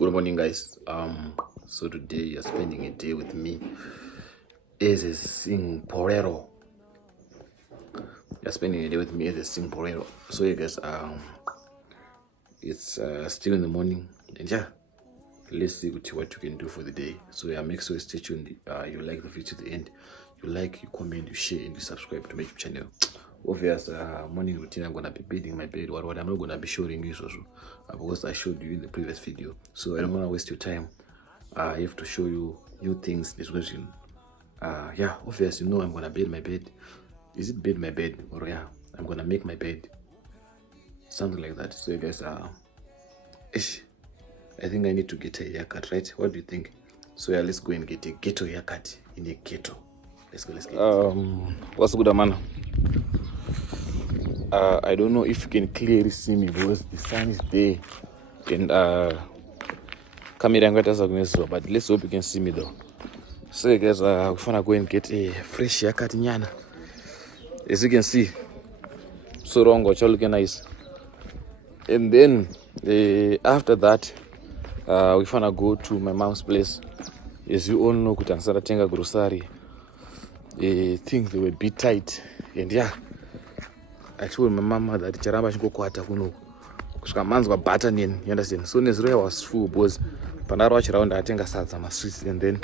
Good morning, guys. So today you're spending a day with me as a Singporero. You're spending a day with me as a Singporero. So you guys, it's still in the morning, and yeah, let's see what you can do for the day. So yeah, make sure you stay tuned. You like the video to the end. You like, you comment, you share, and you subscribe to my YouTube channel. Obvious morning routine, I'm gonna be bathing my bed. What I'm not gonna be showing you also, because I showed you in the previous video. So I don't wanna waste your time. I have to show you new things. This question, yeah, obviously, you know, I'm gonna build my bed. Is it build my bed, or yeah, I'm gonna make my bed, something like that. So you guys, I think I need to get a haircut, right? What do you think? So yeah, let's go and get a ghetto haircut in a ghetto. Let's go. What's good, man? I don't know if you can clearly see me because the sun is there and camera ain't got, but let's hope you can see me though. So guys, we're gonna go and get a fresh haircut nyana. As you can see, so wrong, watch looking nice. And then after that, we're gonna go to my mom's place. As you all know, kutansara tenga grocery. Things they were a bit tight, and yeah, I told my mama that charamba chingokwata kuno kusvika manzwa butter nini, you understand. So nezuro was full because pandaro achiround atenga sadza masweets, and then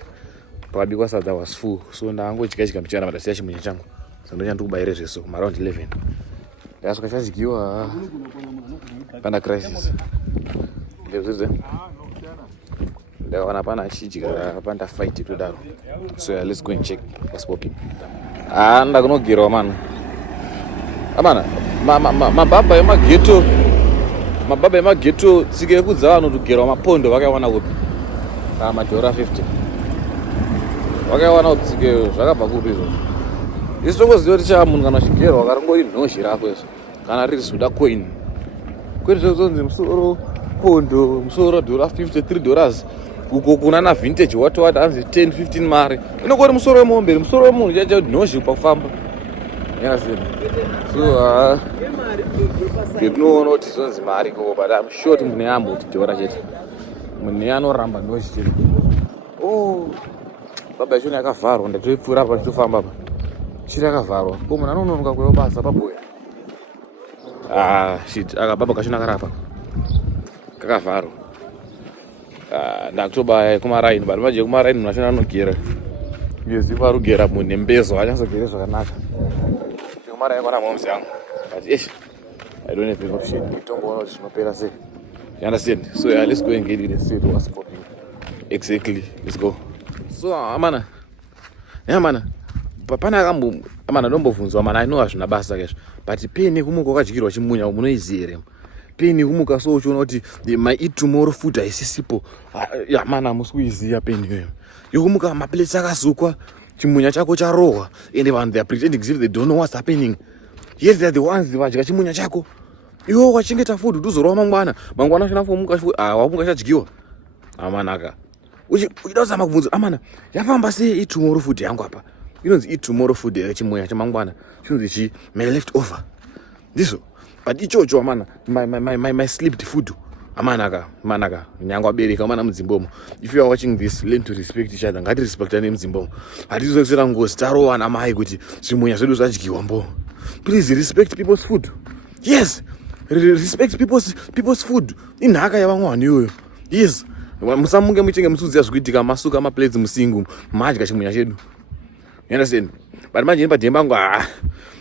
pakabikwa sadza was full. So ndangochika mchana madasiya chimunya changu, so ndonya ndikubayire zveso around 11 ndasvika chadyiwa pana crisis ndezvize ndakaona pana achidya panda fight todaro. So yeah, let's go and check what's popping. Ndakunogirawo man amana mababa emageto tsike yekudza vanhu kugerawo mapondo vakawana kupi madhora 50 vakawana kuti tsike zvakabva kupi izvo. Isi tongoziva kuti munhu kana uchigerwa akarongori nhoshi rako izvo kana riri zvoda coin kwete zvekuzonzi musoro pondo musoro dhora 50 $3 uko kuna na vintage watowata hanzi 10-15 mari inokori musoro wemuomberi musoro wemunhu chacha nhoshi pakufamba yakasiyana. So ndinoona kuti zonzi mari ko, but I'm sure kuti munhu yambo kuti dhora chete munhu anoramba nhoshi chete. Baba yachona yakavharwa ndatoipfuura apa chitofamba apa chiri yakavharwa ko munhu anononoka kweo basa paboya. Shit, akababa kachona karapa kakavharwa. Ndakutobaya kumaraini, but manje kumaraini munhu achona anogera ngeziva rugera munhu nembezo achazogere zvakanaka kumaraini kwana momzi yangu, but I don't have enough shit. Mitomboona kuti zvinopera sei, you understand. So yeah, let's go and get it and see what's popping exactly. Let's go. So amana pana amana ndombobvunzwa mana, I know hazvina basa kezvo, but peni kumuka wakadyirwa chimunya munoiziva here. Peni kumuka so uchiona kuti my eat tomorrow food haisisipo, mana hamusi kuiziva peni iyoyo. Yokumuka maplates akazukwa, chimunya chako charohwa, and vanhu they are pretending as if they don't know what's happening. Yes, they are the ones vadya chimunya chako. Iwo wachengeta food kuti uzorwa mangwana achina fomuka wapunga chadyiwa. Amanaka uchida kuzama kubvunza amana yafamba sei eat tomorrow food yangu apa. Inonzi eat tomorrow food chimunya chamangwana chinonzi my leftover ndizvo, but ichocho amana my sleeped food amanaka nyangwa bereka amana mudzimbomo. If you are watching this, learn to respect each other. Ngati respectane mudzimbomo. Hatizokusera ngozi tarowana mai kuti chimunya zvedu zvadyiwa mbo. Please respect people's food. Yes, respect people's food. Inhaka yavamwe vanhu iyoyo. Yes, musamunge muchenge muchiziva zvikuitika masuka maplates musingu madya chimunya chedu, you understand. But manje padhemba angu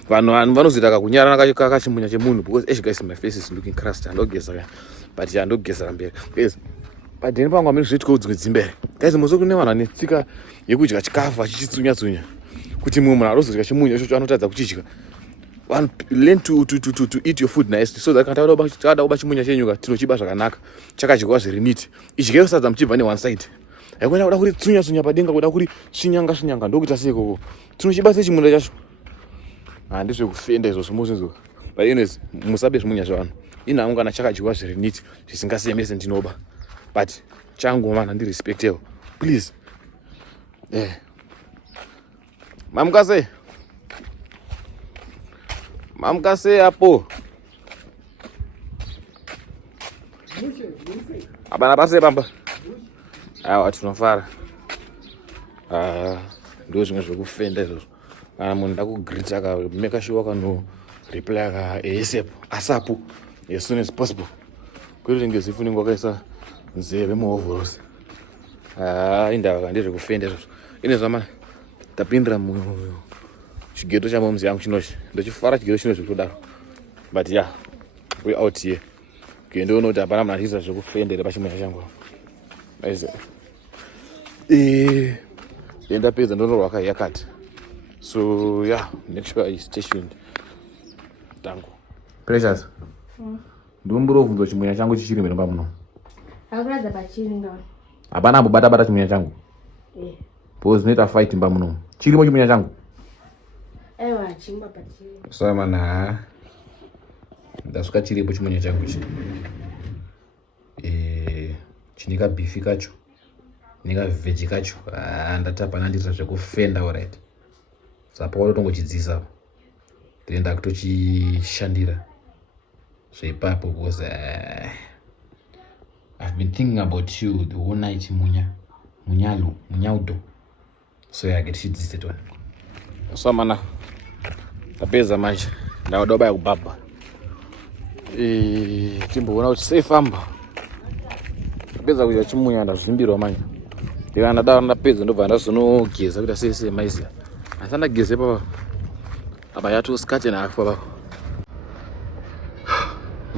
vanhu vanozoita kakunyarana kachimunya chemunhu because guys, my face is looking crusty. Andogeza but andogeza mberi. Yes, padhemba pangu amene zvoitwa kudzimwe dzimbere. Guys, muso kune vanhu vane tsika yekudya chikafu achitsunya kuti mumwe munhu arozodya chimunya ichocho anotadza kuchidya. One, learn to eat your food nicely, so that takada kuba chimunya chenyuka tinochiba zvakanaka chakadyiwa zviri neat. Idyewo sadza muchibva ne one side. Haikona kuda kuri tsunya padenga, kuda kuri svinyanga ndokuita sei koko tinochiba sechimunya chacho. Handizve kufenda izvo zvimozo. But anyways, musabe zvimunya zvavanhu. Inhangu kana chakadyiwa zviri neat zvisingasemese ndinoba, but changu mana ndirespectewo please. Mamkase hapo abana base bamba Awa tinofara. Ndo zvimwe zvekufenda izvozvo. Kana munhu ndakugreeta make sure kano reply ASAP as soon as possible. Kwete ngezifuningwa wakaisa nzeve muhovhorosi. Indava kandi zvekufenda izvozvo. Ine zvamana tapindira chigeto chamomzi yangu chinochi. Ndochifara chigeto chinochi kudaro. But yeah, we out here. Kuendoona kuti hapana munhu achiita zvekufendera pachimwana changu. Aize. Ndapedza ndorwaka yakati. So yeah, make sure you stay tuned. Tangu. Precious. Ndomburovhunzwa chimwana changu chichiri mhemba muno. Akuradza pachiri ndo. Hapana ambobata chimwana changu. Because zvinoita fight imba muno. Chirimo chimwana changu. Aiwa chimba pachiri. Sasa mana ndasvika chiripo chimwana changu ichi. Chinika beef kacho. Nika veggie kacho. Ndatapana ndita zvekufenda alright. Sapa watotongochidzisa. Toenda kutochishandira. Zveipapo because I've been thinking about you the whole night munyaudo. So yeah, get shit this one. So mana tapedza manje ndauda kubaba. Timboona kuti safe amba. Tapedza kuya chimunya ndazvimbirwa manje. Ndikana ndapedza ndobva ndazonogeza kuti sese maizia. Asana geze papa. Aba yato skate na afa papa.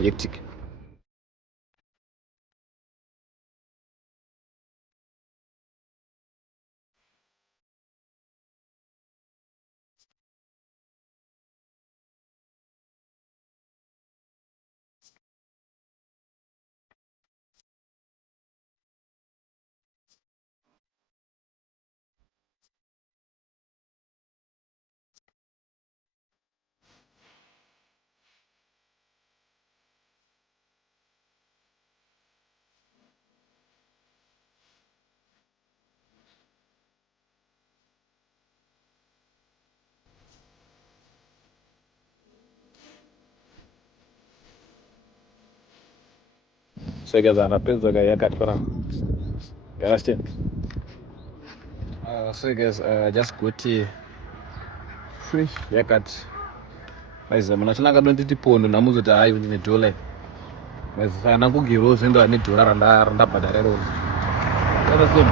Hectic. So guys, napedza yakati para. You understand? So guys, just got fresh yakati. Maiza mana chinanga ndoti pondo namuzoti hayi ndine dollar. Maiza sana kugiro zvindo ne dollar ndabhadara rero. You understand?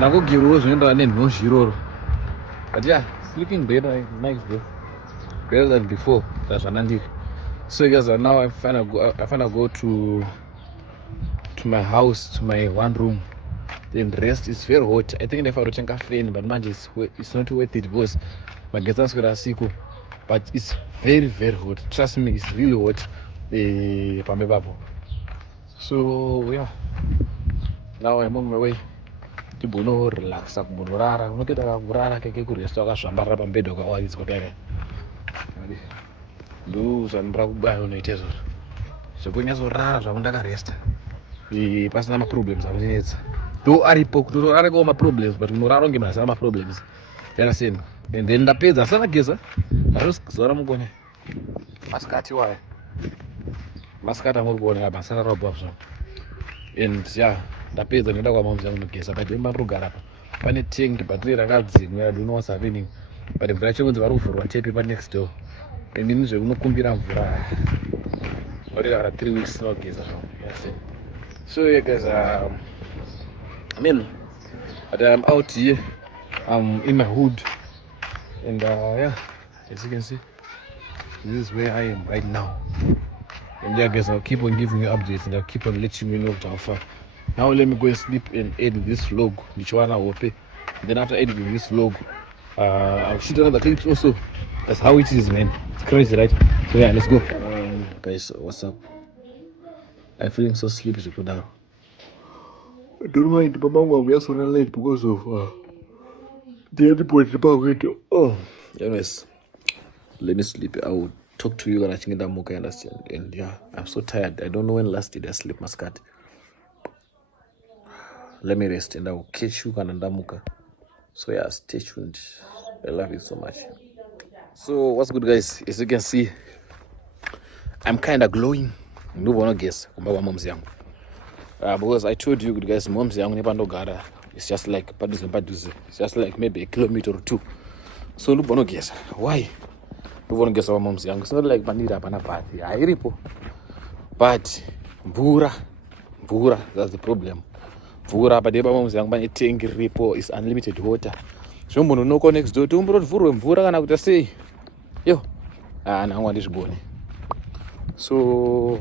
Nakugiro zvindo ne nozhiroro. But yeah, it's looking better, nice bro. Better than before. That's another. So guys, now I finna go to my house, to my one room. Then the rest is very hot. I think if I return caffeine, but man, it's not worth it because my guests are sick. But it's very, very hot. Trust me, it's really hot. So yeah, now I'm on my way. Tibono relax, rara. Unoketa kakurara keke kuresta wakashambara pambedo kawaizi kotare. Ndo zvanbra kubayo noite izvozvo. Zvekunyatsorara zvakundakaresta. Pasina maproblems akunetsa. Though aripo kutorareko maproblems but unorara kunge masina maproblems. Understand? And then ndapedza asana geza. Arozora mukone. Maskati waya. Maskati amuri kuona basara robo zvo. And yeah, ndapedza nenda kwa mama yangu nogeza but imba rogara apa. Pane tank battery rakadzimwa I don't know what's happening. But mvura chonzi vari kuvhurwa tape pa next door. And ini zvekunokumbira mvura. Already got 3 weeks no geza zvo. Yes. So yeah guys, but I'm out here. I'm in my hood. And yeah, as you can see, this is where I am right now. And yeah guys, I'll keep on giving you updates and I'll keep on letting you know how far. Now let me go and sleep and edit this vlog. Then after editing this vlog, I'll shoot another clips also. That's how it is, man. It's crazy, right? So yeah, let's go. Guys, what's up? I'm feeling so sleepy to go down. I don't mind, but Mama, we are so late because of the other point about it. Oh, anyways, let me sleep. I will talk to you when I think that I understand. And yeah, I'm so tired. I don't know when last did I sleep, Muscat. Let me rest and I will catch you when Ndamuka. So yeah, stay tuned. I love you so much. So what's good, guys? As you can see, I'm kind of glowing. No one guess. Because I told you guys, mom's yangu nepandogara. It's just like padhuze. It's just like maybe a kilometer or 2. So ndobonogeza. Why? Ndobonogeza wa mom's yangu. It's not like pandira hapana party. Hairipo. But mvura, that's the problem. Mvura padeba mom's yangu pane tank ripo is unlimited water. So munhu unoko next door tomboti vhurwe mvura kana kuti sei. Yo. Nangu handizvigoni. So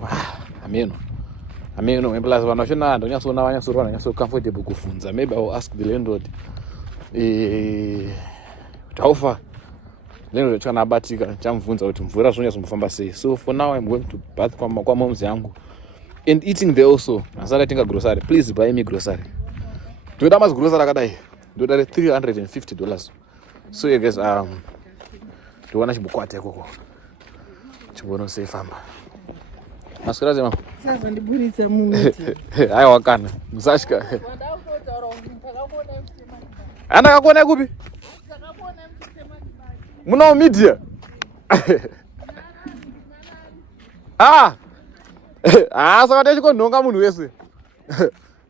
ameno plus vanachona ndonyatsoona vanyatsorwa vanyatso comfortable kufunza. Maybe I will ask the landlord taufa landlord chana abatika chamubvunza kuti mvura zvinonyatsomufamba sei. So for now I'm going to bath kwa mom's yangu and eating there also. Asaka tenga grocery, please buy me grocery. Ndoda mas grocery akadai ndoda $350. So you guys ndiwana chibukwata ikoko chibono sei famba maswera zema Sasa ndiburitsa muti. Hayi wakana musashika andakakona kupi muno media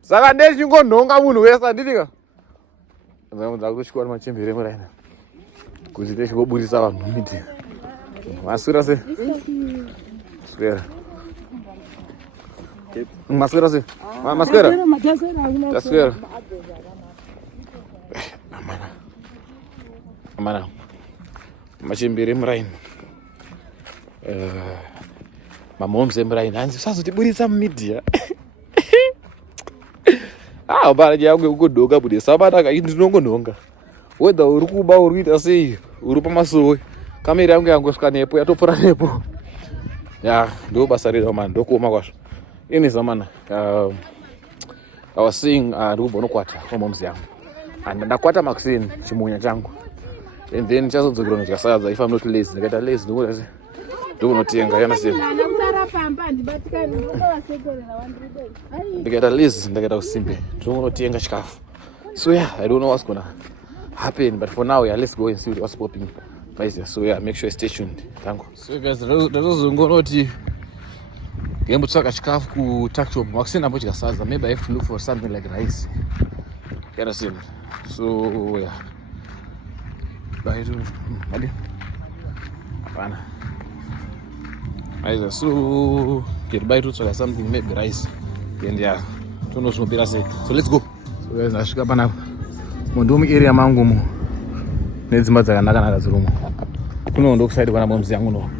saka ndechingonhonga munhu wese anditika ndakutoshikwa machembere muraina kuti ndechingoburisa vanhu media maswera se swera maswera se maswera taswera amana machembere muraini mamoms emuraini hanzi sazotiburitsa mumedia baraji yangu yekugodhoka bude sabataka iti ndinongonhonga whether uri kuba uri kuita sei uri pamasowe kamera yangu yangosvika nepo yatopfuura nepo ndo basa redu man ndokuoma kwazvo ineza mana I was saying ndikubva nokwata kwamomzi yangu and ndakwata makuseni chimunya changu and then chazodzokera nodya sadza if I'm not lazy ndikaita lazy ndokuda se ndokunotenga yana sei ndikaita lazy ndikaita usimbe ndokunotenga chikafu. So yeah, I don't know what's gonna happen, but for now let's go and see what's popping. So yeah, make sure you stay tuned. Thank you. So guys, ndazozongonoti ngembotsvaka chikafu kutuck-top makuseni ambodya sadza. Maybe I have to look for something like rice. You understand? So yeah, bye to madi hapana aiza. So get bye to tsvaka something maybe rice and yeah tonozvinopira sei. So let's go. So guys, ndasvika panapa mundomu area mangu mu nedzimba dzakanaka dziromo kuno ndokusaidi kwana momzi yangu no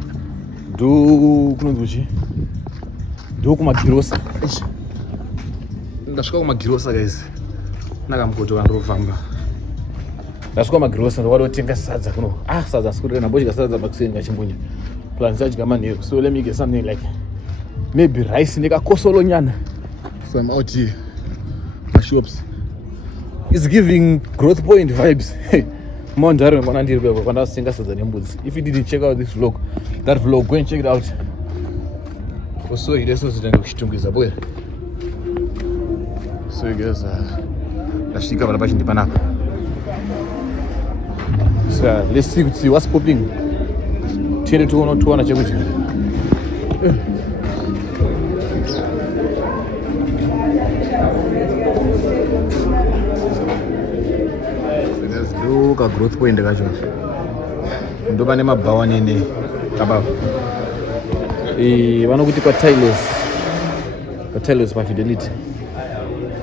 kunonzi ndo kumagirosa. Ndasvika kumagirosa guys, nakamukoto kandofamba ndasvika kumagirosa ndokadotenga sadza kuno. Sadza sikuri nambodya sadza makuseni kachimbunya plan chadya manheru. So let me get something like maybe rice nekakosolo nyana. So I'm out here my shops. It's giving growth point vibes. Mondaro ngona ndiri beko kwandasenga sadza nembudzi. If you didn't check out this vlog, that vlog, go and check it out. So you just want to kuchitungiza boy. So you guys ndasvika pana pachindi panapa. So let's see what's popping. Tiende tuona chekudya. Ka growth point kacho ndo pane mabhawa nene kababa vanokuti kwa tiles pa Fidelity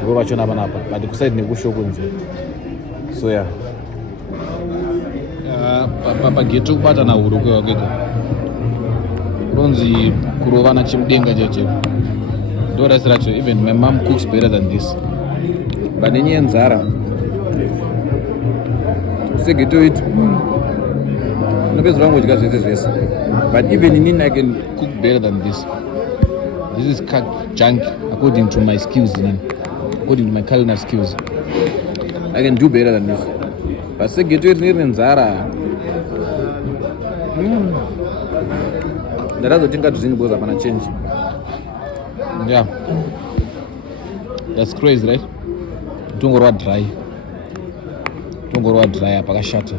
ndo vachona panapa but kuside nekushoko nze. So yeah papa geto kubata na huru kwega ronzi kurovana chimudenga chacho ndo rasi racho. Even my mom cooks better than this, but nenyaya yenzara segeto it nopedza vangodya zvese zvese, but even inini I can cook better than this. This is junk according to my skills, according to my culinary skills. I can do better than this, but segeto it niri nenzara ndarazotenga tuzini because hapana change. Yeah, that's crazy, right? Tongorwa dry apa kashata.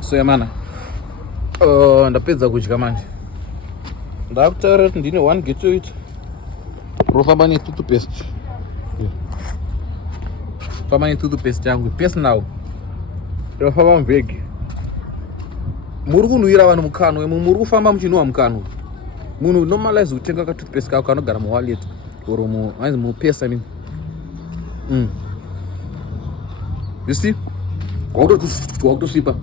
So yamana ndapedza kudya manje ndakutaura kuti ndine 1 getoit rofamba netoothpaste famba netoothpaste yangu personal rofamba muvhegi muri kunhuhwira vanhu mukanwa muri kufamba muchinhuhwa mukanwa munhu normalize kutenga katoothpaste kako kanogara muwallet or mupesa mini you see wakutosvipa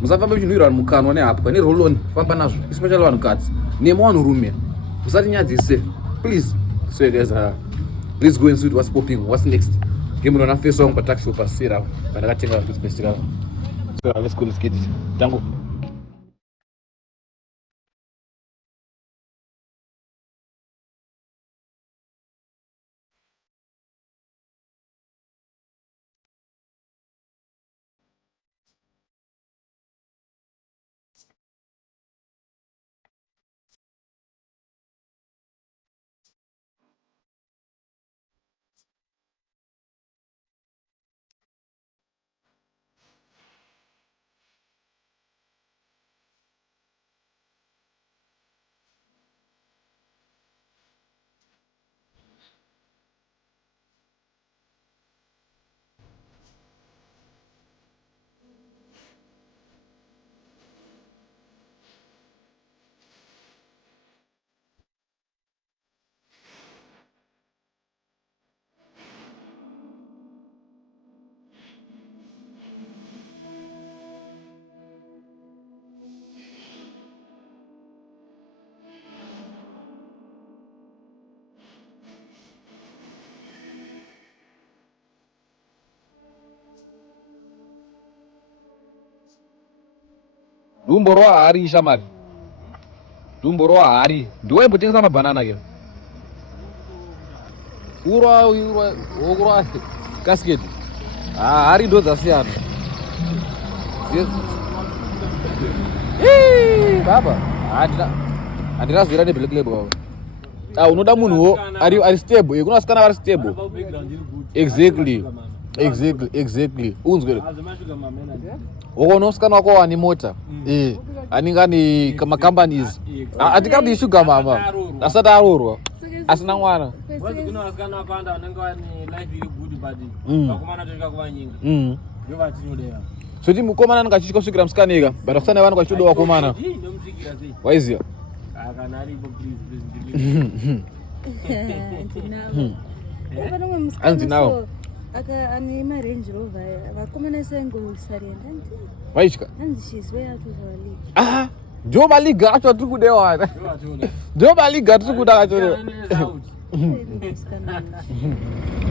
musafamba muchinhuhwira vanhu mukanwa nehapwa neroloni famba nazvo especially vanhukadzi nema vanhurume musatinyadzise please. So you guys let's go and see what's popping, what's next. Game on a face song but actually pass it out but I think this best so let's go, let's get it. Tango. Dumbo roa hari shamari. Dumbo roa hari. Ndiwe mbotengesa mabanana ke. Urwa casket. Hari ndo dzasiyana. Baba. Andira ne black label. Unoda munhu ari stable. Kunasikana vari stable. Exactly. Unzwe. Unosikana wako ani mota. Aningani kama companies. Atikadi sugar mama. Asati arorwa. Asina mwana. Kunasikana wakanda wanenge wani life iri good body. Bakomana toka kuva nyinga. Yova tinodea. Soti mukomana ngachishika kusvikira musikaniga. Barakusana vanhu kwachido wakomana. Ndomusikira sei. Waizia. Kana ari please. Andinawo. Aka ani ma Range Rover vakomana sengo sarienda ndi Vaishka anzishizwe yatozali ndio maliga acho turi kudewa ndio maliga turi kuda acho.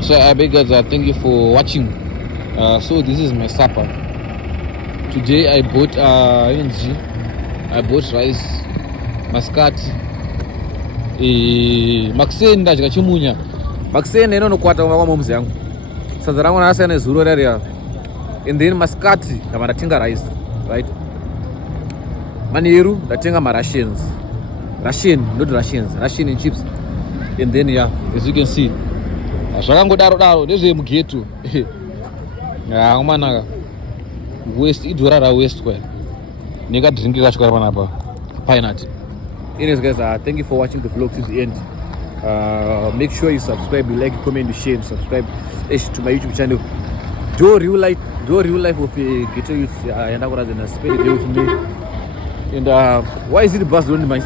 So I beg guys, thank you for watching. So this is my supper today. I bought rice, maskati, makseni ndadya chimunya. Makseni inonokwata kwa momzi yangu. Sadza rangu nasiyana nezuro rariya. And then maskati kama ndatenga rice, right? Maniru ndatenga marashens. Russian and chips. And then as you can see, zvakangodaro ndezve mugeto. Manaka west idhora ra-west kwai nekadringi kacho kari panapa pinut. Anyways guys, thank you for watching the vlog to the end. Make sure you subscribe, you like, you comment, you share, and subscribe to my YouTube channel. Do real life of Ghetto Youth and spend a day with me. And why is it the bus don't manage?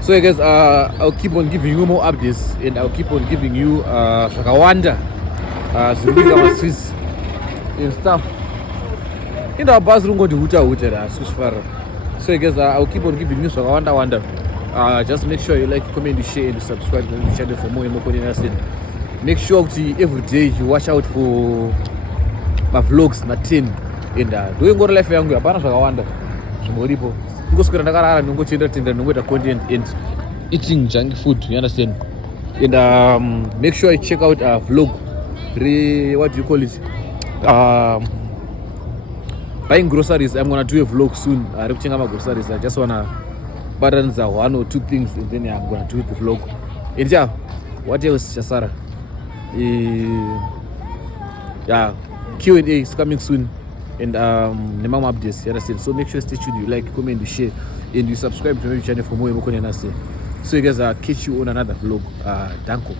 So guys, I'll keep on giving you more updates, and I'll keep on giving you Shakawanda, Zurika Swiss and stuff. In our bus room, go to Huta, Swiss Farah. So guys, I'll keep on giving you Shakawanda. Just make sure you like, comment, you share, and you subscribe to the channel for more and more content. Make sure every day you watch out for my vlogs na 10. And doing good life yangu hapana Shakawanda. Shomoripo. Ngosukira ndakarara ndingochenda tenda ndingoita content and eating junk food, you understand? And make sure you check out our vlog. What do you call it? Buying groceries. I'm gonna do a vlog soon. Reaching my groceries. I just wanna balance 1 or 2 things, and then I'm gonna do the vlog. And yeah, what else, Shasara? yeah, Q&A is coming soon, and nemama updates. You understand? So make sure you stay tuned. You like, comment, you share, and you subscribe to my channel for more. So you guys, catch you on another vlog. Danko.